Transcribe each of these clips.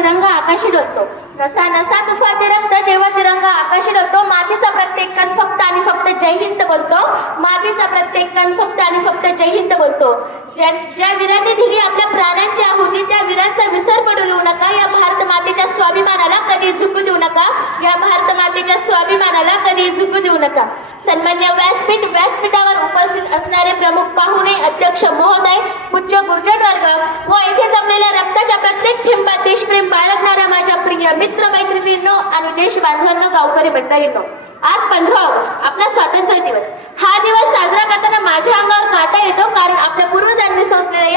तिरंगा आकाशी डोलतो. नसा नसा तुफाते रक्त जेव्हा तिरंगा आकाशी डोलतो. मातीचा प्रत्येक कण फक्त आणि फक्त जय हिंद बोलतो. मातीचा प्रत्येक कण फक्त आणि फक्त जय हिंद बोलतो. ज्या वीरांनी दिली आपल्या प्राणांची आहुती त्या वीरांचा विसर पडू देऊ नका. या भारत मातेच्या स्वाभिमानाला कधी झुकू देऊ नका. या भारत मातेच्या स्वाभिमानाला कधी झुकू देऊ नका. सन्मान्य व्यासपीठावर उपस्थित असणारे प्रमुख पाहुणे, अध्यक्ष महोदय, उच्च गुरुजन वर्ग व येथे जमलेल्या रक्ताच्या प्रत्येक थेंबात देशप्रेम बाळगणाऱ्या माझ्या प्रिय मित्र मैत्रिणींनो आणि देश बांधवांनो, गावकरी मंडळींनो, आज 15 ऑगस्ट आपला स्वातंत्र्य दिवस. हा दिवस साजरा करताना माझ्या अंगावर काटा येतो, कारण आपल्या पूर्वजांनी सोसलेल्या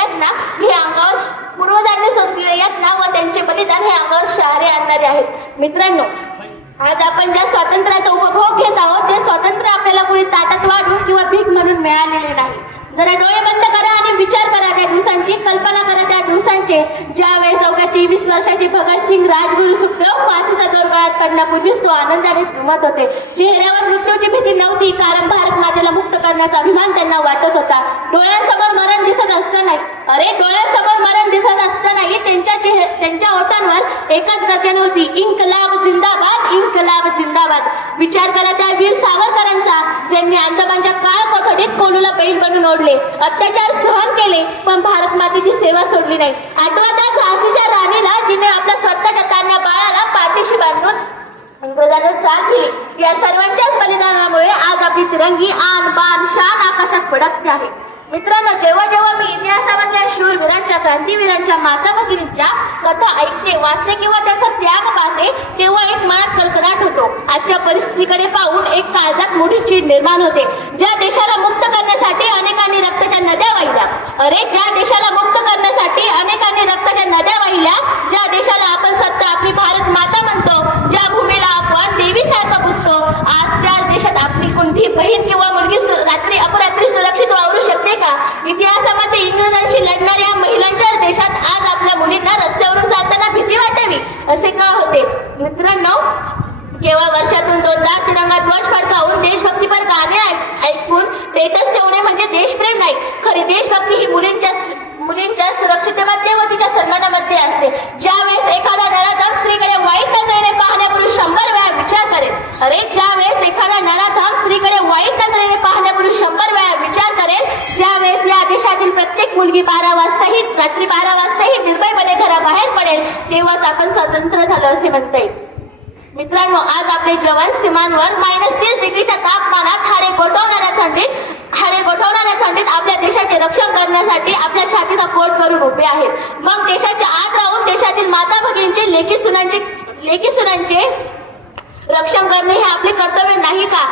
यातना व त्यांचे बलिदान हे अंगावर शहारे आणणारे आहेत. मित्रांनो, आज आपण ज्या स्वातंत्र्याचा उपभोग घेत आहोत ते स्वातंत्र्य आपल्याला कोणी ताटात वाढून किंवा भीक म्हणून मिळालेले नाही. जरा डोळे बंद करा आणि विचार करा त्या दिवसांची, कल्पना करा त्या दिवसांचे ज्यावेळेस अवघ्या 23 वर्षाचे भगतसिंग राजगुरू सुखदेव फाशीचा दोर गळ्यात पडण्यापूर्वीच तो आनंदाने झुमत होते. चेहऱ्यावर मृत्यूची भीती नव्हती, कारण भारत मातेला मुक्त करण्याचा अभिमान त्यांना वाटत होता. डोळ्यासमोर मरण दिसत असताना त्यांच्या ओठांवर एकच गर्जना होती, इन्कलाब जिंदाबाद, इन्कलाब जिंदाबाद. विचार करा त्या वीर सावरकरांचा, ज्यांनी अंदमानच्या काळ कोठडीत कोलूला बैल बनून ओढले, अत्याचार सहन केले, पण भारत मातेची सेवा सोडली नाही. आठवा त्या झाशीच्या राणीला, जिने आपल्या स्वतःच्या तान्या बाळाला पाठीशी बांधून इंग्रजांवर चाल केली. या सर्वांच्याच बलिदानामुळे आज आपली तिरंगी आन बान शान आकाशात फडकते आहे. मित्रांनो, जेव्हा जेव्हा मी इतिहासामधल्या शूरवीरांच्या, क्रांतीवीरांच्या, माता भगिनींच्या कथा ऐकते, वाचते किंवा त्याचा त्याग पाहते, तेव्हा एक मनात कल्पनाट होतो. आजच्या परिस्थितीकडे पाहून एक काळजात मोठी चीड निर्माण होते. ज्या देशाला मुक्त करण्यासाठी अनेकांनी रक्ताच्या नद्या वाहिल्या, ज्या देशाला मुक्त करण्यासाठी अनेकांनी रक्ताच्या नद्या वाहिल्या, ज्या देशाला आपण सत्ता आपली भारत माता म्हणतो, ज्या भूमीला आपण देवीसारखं पुजतो, आज त्या देशात आपली कोणती बहीण किंवा मुलगी अपरात्री सुरक्षित वावरू शकते का? इतिहासामध्ये इंग्रजांशी लढणाऱ्या महिलांच्या देशात आज आपल्या मुलींना रस्त्यावरून जाताना भीती वाटावी, असे का होते? मित्रांनो, केवळ वर्षातून 2दा तिरंगा ध्वज फडकावून देशभक्तीपर गाणे ऐकून स्टेटस ठेवणे म्हणजे देशप्रेम नाही. खरी देशभक्ती ही मुलींच्या सुरक्षिततेमध्ये व तिच्या सन्मानामध्ये असते. ज्यावेळेस एखादा नराधम स्त्रीकडे वाईट नजरेने पाहण्यापूर्वी 100 वेळा विचार करेल, ज्यावेळेस एखादा नराधम स्त्रीकडे वाईट नजरेने पाहण्यापूर्वी 100 वेळा विचार करेल, ज्यावेळेस या देशातील प्रत्येक मुलगी रात्री 12 वाजताही निर्भयपणे घराबाहेर पडेल, तेव्हाच आपण स्वतंत्र झालो असे म्हणता येईल. मित्रांनो, आज आपले जवान सीमांवर -30 डिग्रीच्या तापमानात हाडे गोठवणाऱ्या थंडीत आपल्या देशाचे रक्षण करण्यासाठी आपल्या छातीचा पोट करून उभे आहेत. मग देशाच्या आत राहून देशातील माता भगिनींचे, लेकी सुनांचे रक्षण करणे हे आपले कर्तव्य नाही का?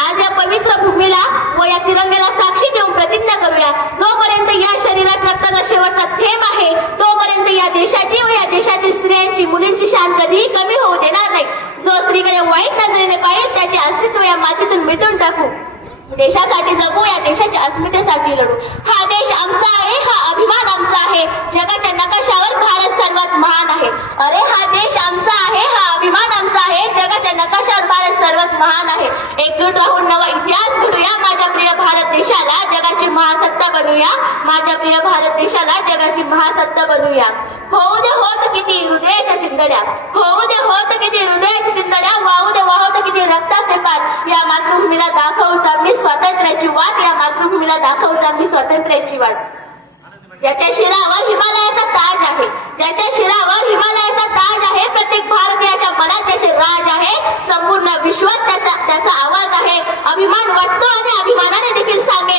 आज या पवित्र भूमीला व या तिरंग्याला साक्षी ठेवून प्रतिज्ञा करूया, जोपर्यंत या शरीरात रक्ताचा शेवटचा थेंब आहे तोपर्यंत या देशाची व या देशातील स्त्रियांची, मुलींची शान कधीही कमी होऊ देणार नाही. जो स्त्रीकडे वाईट नजरेने पाहिजे त्याचे अस्तित्व या मातीतून मिटून टाकू. देशासाठी जगू, या देशाच्या अस्मितेसाठी लढू. हा देश आमचा आहे, हा अभिमान आमचा आहे. जगाच्या नकाशावर भारत सर्वात महान आहे. हा देश आमचा आहे, हा अभिमान आमचा आहे. जगाच्या नकाशावर भारत सर्वात महान आहे. एकजूट राहून नवा इतिहास घडूया. माझ्या प्रिय भारत देशाला जगाची महासत्ता बनवूया. माझ्या प्रिय भारत देशाला जगाची महासत्ता बनवूया. होऊ दे होत किती हृदयाच्या चिंतड्या, होऊ दे होत किती हृदयाच्या चिंतड्या, वाहू दे वाहत किती रक्ताचे पान. या मातृभूमीला दाखवता मी स्वातंत्र्याची वाट, या मातृभूमीला दाखवता मी स्वातंत्र्याची वाट. ज्याच्या शिरावर हिमालयाचा ताज आहे, ज्याच्या शिरावर हिमालयाचा ताज आहे, प्रत्येक भारतीयाच्या मनात ज्याचे राज आहे, संपूर्ण विश्वात त्याचा आवाज आहे. अभिमान वाटतो आणि अभिमानाने देखील सांगेल